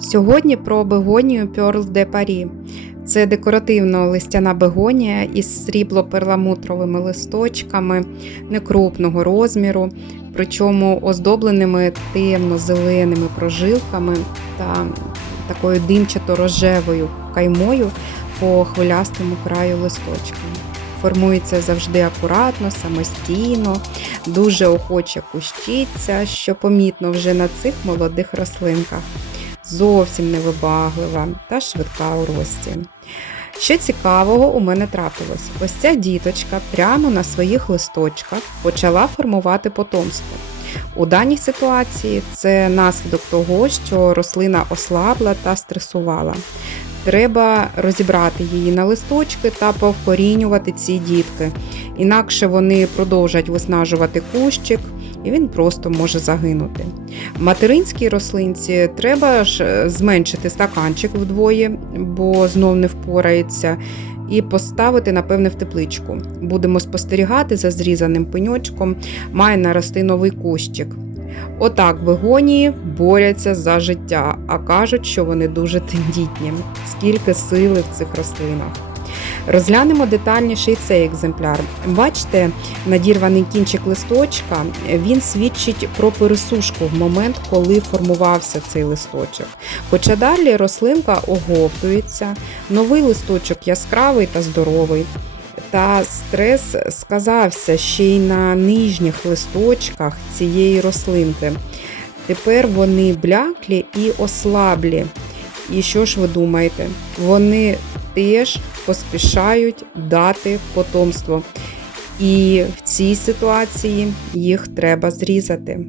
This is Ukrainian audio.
Сьогодні про бегонію Pearl de Paris. Це декоративно листяна бегонія із срібло-перламутровими листочками некрупного розміру, причому оздобленими темно-зеленими прожилками та такою димчато-рожевою каймою по хвилястому краю листочка. Формується завжди акуратно, самостійно, дуже охоче кущиться, що помітно вже на цих молодих рослинках зовсім невибаглива та швидка у рості. Що цікавого у мене трапилось? Ось ця діточка прямо на своїх листочках почала формувати потомство. У даній ситуації це наслідок того, що рослина ослабла та стресувала. Треба розібрати її на листочки та повкорінювати ці дітки. Інакше вони продовжать виснажувати кущик, і він просто може загинути. Материнській рослинці треба ж е, зменшити стаканчик вдвоє, бо знов не впорається, і поставити, напевне, в тепличку. Будемо спостерігати за зрізаним пеньочком, має нарости новий кущик. Отак бегонії борються за життя, а кажуть, що вони дуже тендітні. Скільки сили в цих рослинах. Розглянемо детальніше і цей екземпляр. Бачите, надірваний кінчик листочка, він свідчить про пересушку в момент, коли формувався цей листочок. Хоча далі рослинка оговтується, новий листочок яскравий та здоровий. Та стрес сказався ще й на нижніх листочках цієї рослинки. Тепер вони бляклі і ослаблі. І що ж ви думаєте? Вони теж поспішають дати потомство. І в цій ситуації їх треба зрізати.